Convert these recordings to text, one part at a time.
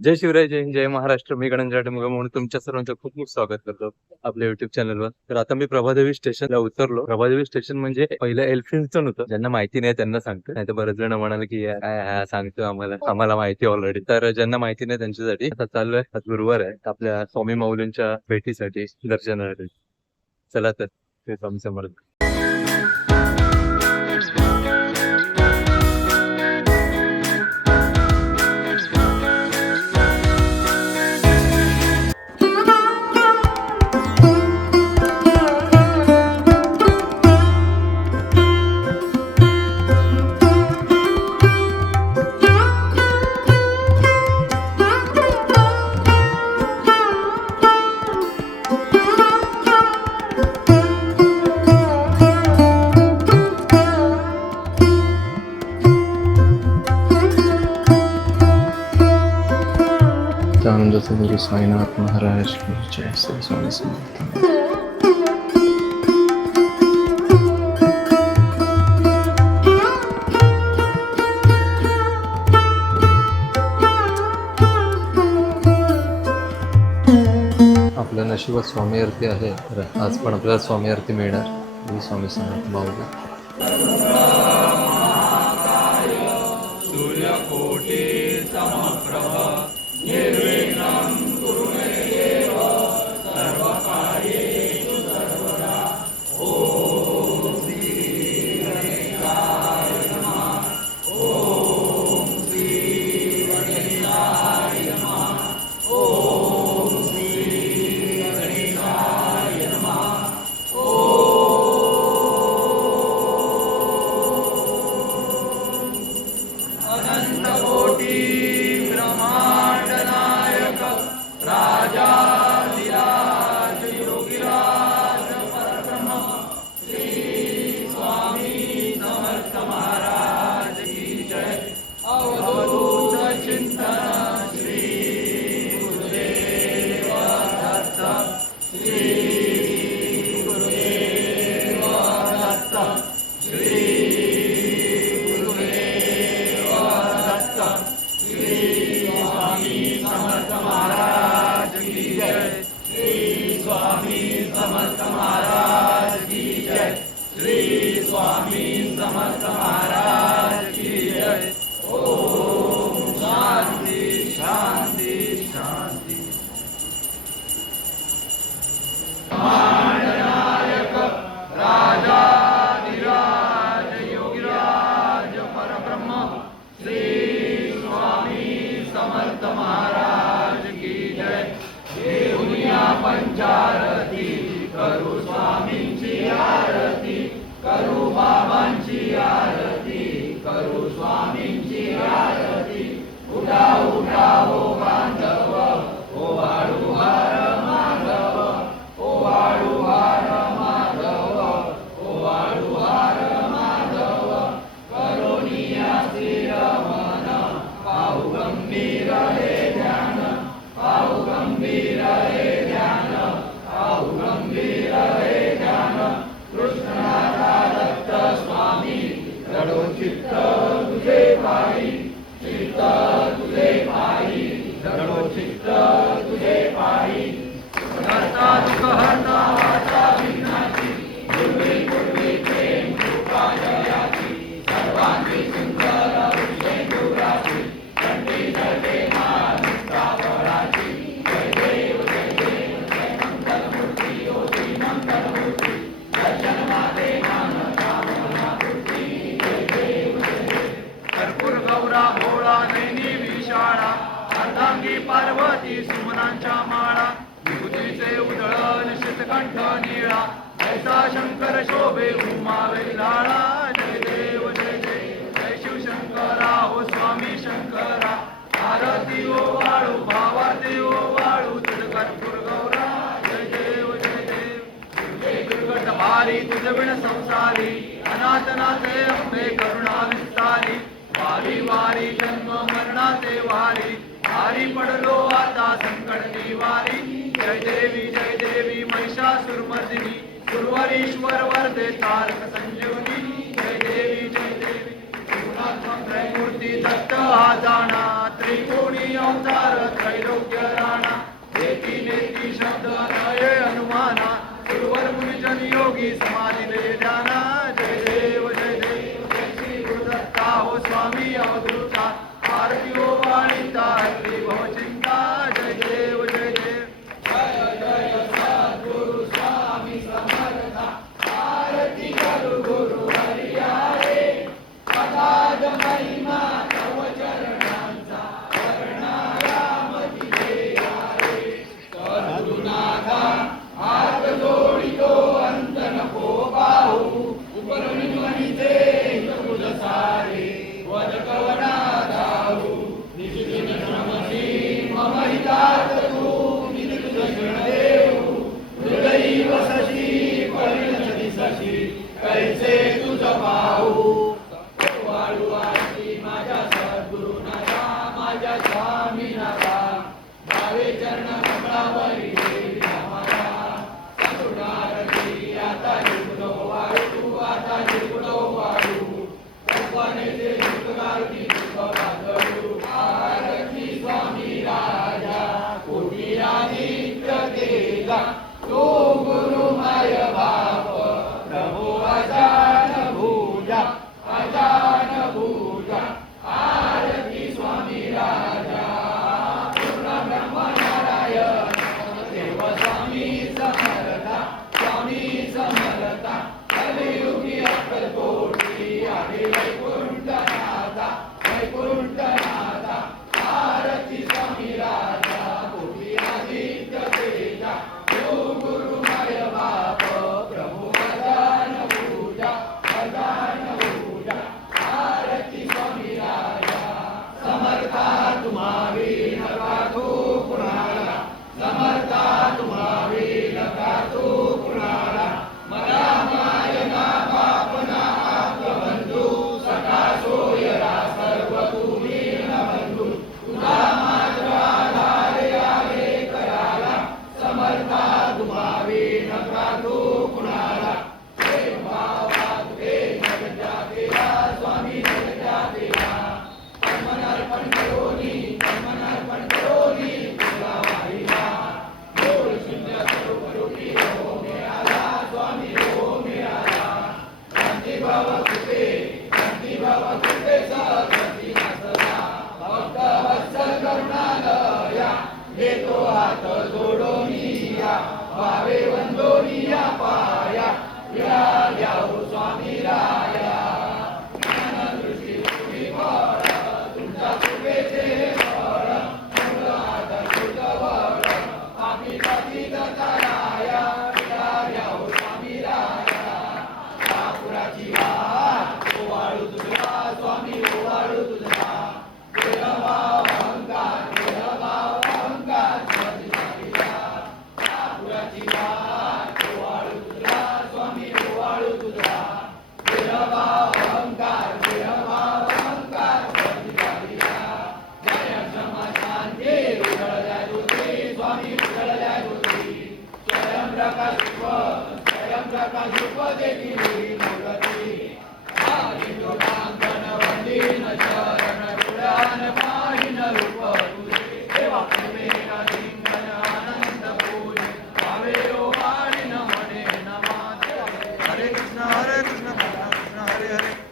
जय शिवराय जय जय महाराष्ट्र. मी गणेश जाटमुगा म्हणून तुमच्या सर्वांचं खूप खूप स्वागत करतो आपल्या युट्यूब चॅनलवर तर आता मी प्रभादेवी स्टेशनला उतरलो. प्रभादेवी स्टेशन म्हणजे पहिलं एल्फिन्स्टन होतं. ज्यांना माहिती नाही त्यांना सांगतो. नाही तर बरेच जण म्हणाले की काय सांगतो आम्हाला. आम्हाला माहिती ऑलरेडी तर ज्यांना माहिती नाही त्यांच्यासाठी आता चाललोय आज गुरुवार आहे. आपल्या स्वामी माऊलींच्या भेटीसाठी दर्शनासाठी. चला तर ते स्वामी समर्थ. सच्चिदानंद गुरु साईनाथ महाराज की जय श्री स्वामी समर्थ। आपल्या नशिबात स्वामी आरती आहे तर आज पण आपल्याला स्वामी आरती मिळणार ही स्वामी समर्थ भाऊ अंगी पार्वती सुमनांच्या माळा विभूतीचे उदळन शितकंठ निळा ऐसा शंकर शोभे उमा वेलाळा जय देव जय जय जय शिवशंकरा हो स्वामी शंकरा आरती ओ वाळू भावाती ओ वाळू तुझ कर्पूर गौरा जय देव जय देव दुर्गट भारी तुझ विण संसारी अनाथनाचे अंबे करुणा वारी जय देवी जय देवी महिषासुरमर्दिनी। गुरुवरेश्वर वरदे तारक संजीवनी। जय देवी जय देवी। त्रिगुणात्मकमूर्ती दत्त हा जाणा त्रिकोणी अवतार त्रैलोक्य राणा। नेती नेती शब्द नये अनुमाना गुरुवर मुनिजन योगी समाधिले ज्ञान Hare Hare.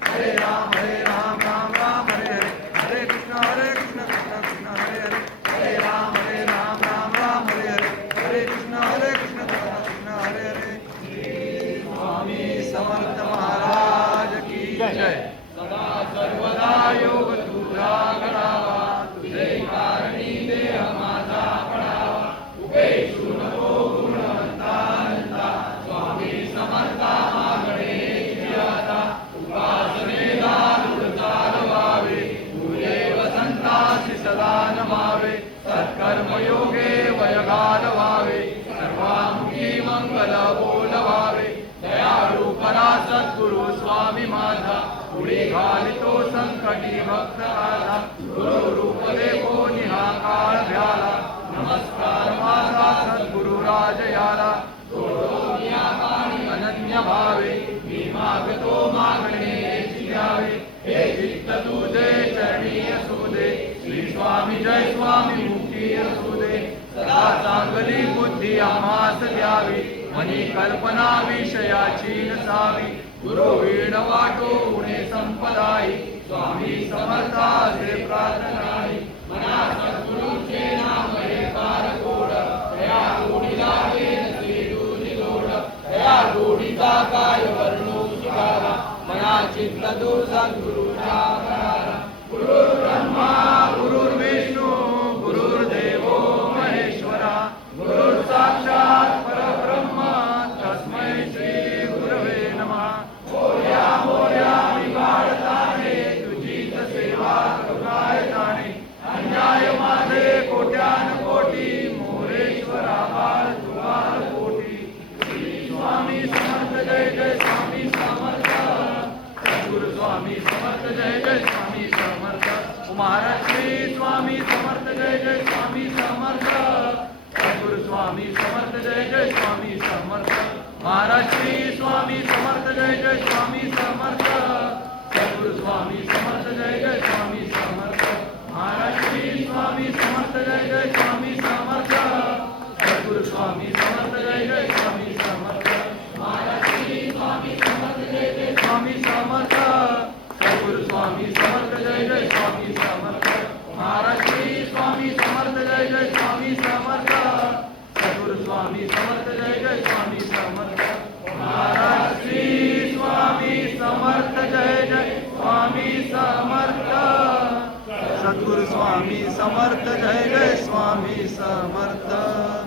कल्पना विषयाची नसावी गुरु वीण वाटो उणे संपदाई. स्वामी समर्था समर्थाचे प्रार्थनाई. मना सद्गुरूचे नाम एकार गोड त्या गोडीला नसली दुनी गोड या गोडीचा काय वर्णू शिकारा मना चित्त दूर सद्गुरु सद्गुरु स्वामी समर्थ जय जय स्वामी समर्थ।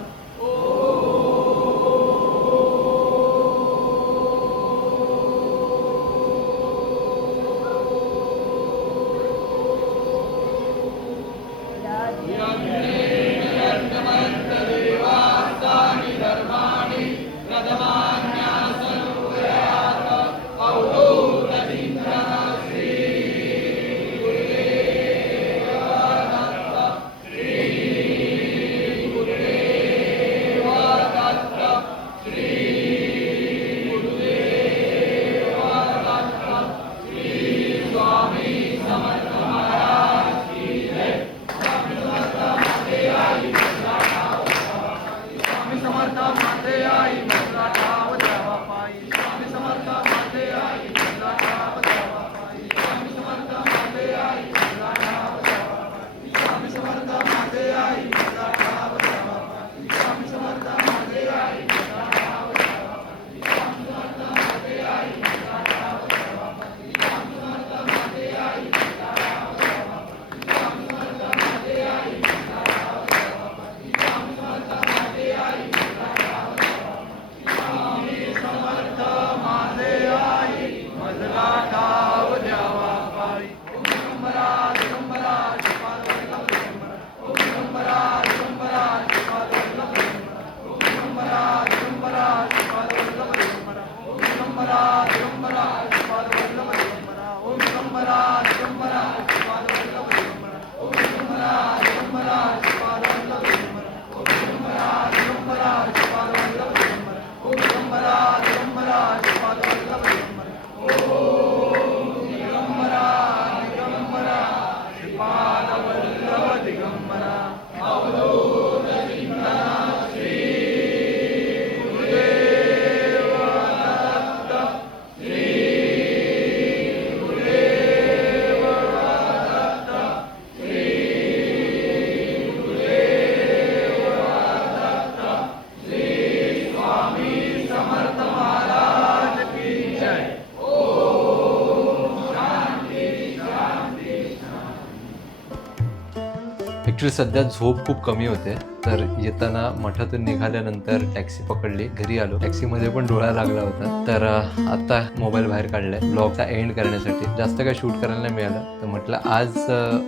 ॲक्च्युली सध्या झोप खूप कमी होते. तर येताना मठातून निघाल्यानंतर टॅक्सी पकडली घरी आलो. टॅक्सीमध्ये पण डोळा लागला होता. तर आता मोबाईल बाहेर काढलाय. ब्लॉगचा एंड करण्यासाठी. जास्त काही शूट करायला नाही मिळालं. तर म्हटलं आज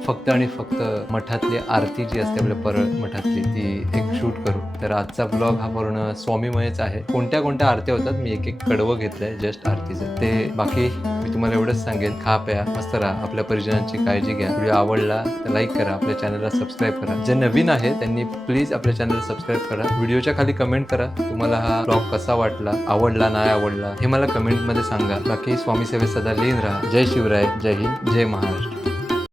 फक्त आणि फक्त मठातली आरती जी असते आपल्या परळ मठातली ती एक शूट करू. तर आजचा ब्लॉग हा पूर्ण स्वामीमयच आहे. कोणत्या कोणत्या आरत्या होतात मी एक एक कडवं घेतलंय जस्ट आरतीचं. ते बाकी मी तुम्हाला एवढंच सांगेन. खा प्या मस्त राहा. आपल्या परिजनांची काळजी घ्या. व्हिडिओ आवडला तर लाईक करा. आपल्या चॅनलला सबस्क्राईब करा. जे नवीन आहे त्यांनी प्लीज आपल्या चॅनल सबस्क्राईब करा. व्हिडिओच्या खाली कमेंट करा तुम्हाला हा ब्लॉग कसा वाटला आवडला नाही आवडला हे मला कमेंटमध्ये सांगा. बाकी स्वामी सेवेत सदा लीन राहा. जय शिवराय जय हिंद जय महाराष्ट्र.